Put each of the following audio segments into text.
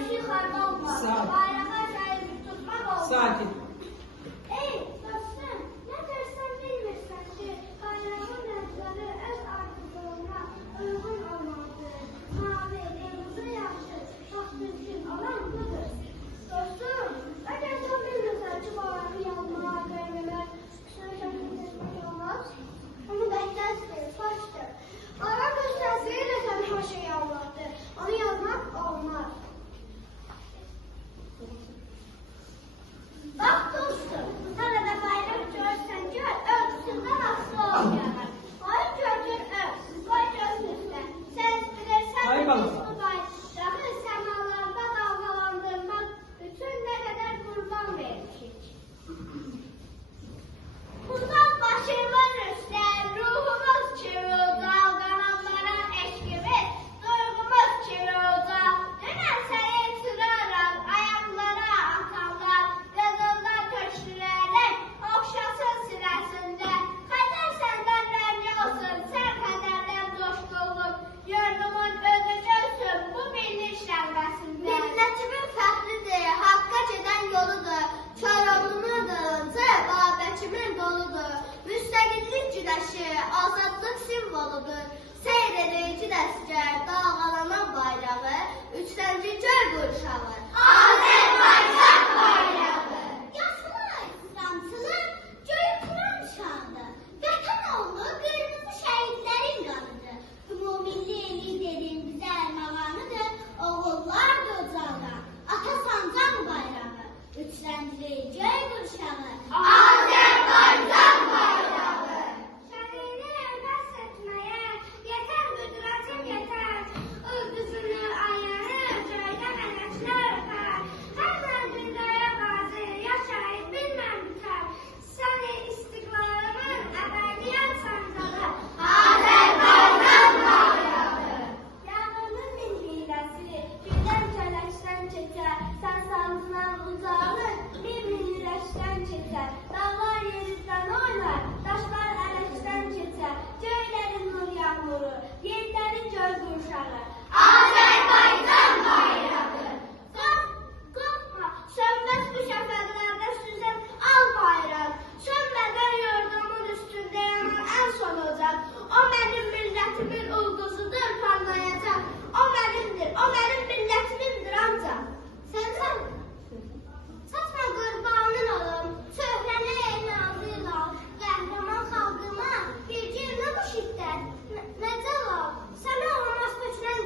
başı yukarıda olmalı. Bayrağa şahitlik tutmak olmalı. Sakin. Ey dostum, ne dersen bilmirsən ki, bayrağın rəngləri öz arzularına uyğun olmalıdır. Mavi, qırmızı, yaşıl, çox düzgün olan budur. Dostum, əgər sən bilmirsən ki, bayrağı yanmaq, verməmək, sürüşənlik etmək olmaz, onu bəhətəzdir, faşdır. Bayraq öz təsiriyle sən hər şeyi anlattır. Onu yazmaq olmaz. Bak dostum, sana da bayrak görsen gör, ölçüsünden aslı olmayalım. Hayır görgün öl, koy gözün üstüne. Sen bilirsen Hayır de bana. biz bu bayrağı semalarda dalgalandırmak için ne kadar kurban vermişik. Uzak başımın üstüne ruhumuz çığırdı, dalgalanlara eşkimiz, duygumuz çığırdı. Dönem seni sırarak ayaklara atanlar, yazıllar köşkülerden, okşasın sırasında. Kader senden rengi olsun, sen kaderden coşkulluk, yurdumun ödücüsün bu birlik şərbəsində. Milletimin fəxridir, haqqa gedən yoludur, Koroğlu'nun qılıncı, Babəkimin doludur. Müstəqillik güneşi, azadlıq simvoludur. Seyr edici dəstgər, dalğalanan bayrağı, üçlənci göy qurşağı. Azərbaycan bayrağı. Yaşlı, İslamçılı, göy kuran şandı. Vətən oğlu, qırmızı şəhidlərin qanıdır. Ümumilli liderin bizə ərmağanıdır. Oğullar qocalda, ata sancaq bayrağı, üçlənci göy qurşağı. Azərbaycan bayrağı. Şəhidini əlbəs etməyə, yetər qüdrətim yetər. Ulduzunu ayarır, göydən ələklər öpər. Hər məndindəyə qazi, ya şəhid bilməm bitər. Səni istiqlalımın əbədiyyət sancağı. Azərbaycan bayrağı. Yağının min hiləsi, birdən kələşdən keçər. Sən sancılan uzağın, min lirəşdən keçər. Dağlar yerizdən oynar, daşlar ələkdən keçər. Göylərin nur yağmuru, yerlərin göy qurşağı. Azərbaycan bayrağı. Qorxma, sönməz bu şəfəqlərdə süzən al bayraq. Sönmədən yurdumun üstündə yanan ən son ocaq. O mənim milletimin ulduzudur, parlayacaq. O mənimdir, o mənim milletimindir ancaq. Sən saçma qurbanın olum, söhrəni eynazıyla, qəhrəman xalqıma bir gün nə bu şiddət, nə cəlal, sənə olmaz köçülən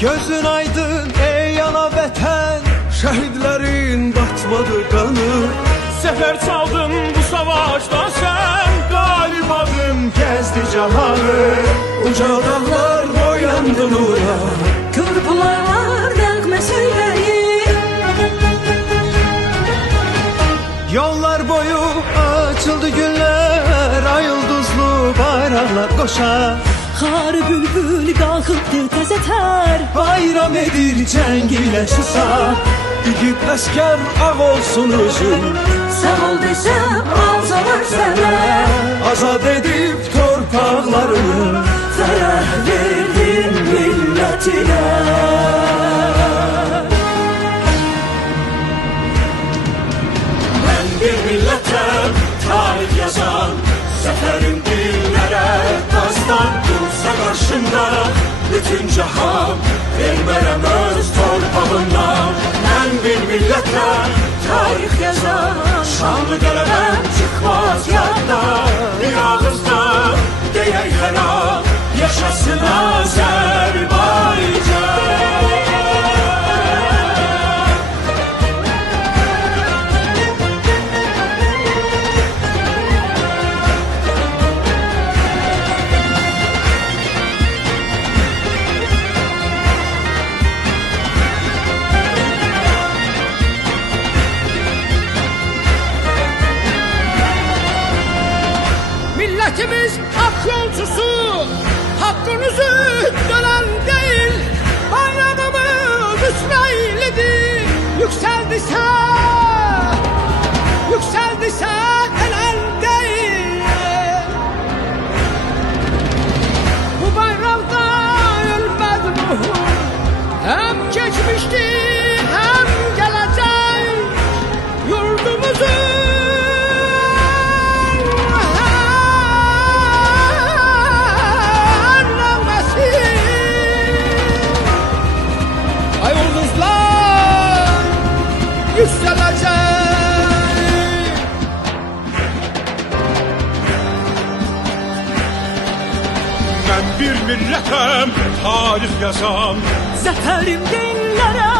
Gözün aydın ey ana vətən, şəhidlərin batmadı qanı. Sefer çaldın bu savaşta sen, galip adın Gezdi cahanı, uca dağlar boyandı nura. Körpülar nəğmə söyləyir. Yollar boyu açıldı günler, ay yıldızlı bayraqlar qoşar. Xar bülbül qalxıbdı təzə tər. Bayram edir cəng ilə susar. İgid əskər ağ olsun üzün, Sağ ol desəm alsalar sənə. azad edib torpaqlarını. Fərəh verdin millətinə. Ben bir millətəm, tarih yazan. Səfərim dillərə dastan, dursa qarşında bütün cahan. Vermərəm öz torpağından. Ben bir millətəm, tarih yazan. Şanlı qələbəm çıxmaz yaddan. Bir ağızda deyək hər an, yaşasın Azərbaycan. Milletimiz ak yolcusu, hakkınızı dönen değil. Bayrağımız İsrail'idir. Yükseldiyse elen değil. Bu bayramda ölmez ruhum, hem geçmişti hem gelecek yurdumuzun. Ay yıldızlar yükselecek. Ben bir milletem, tarih yazan. Zəfərim dillərə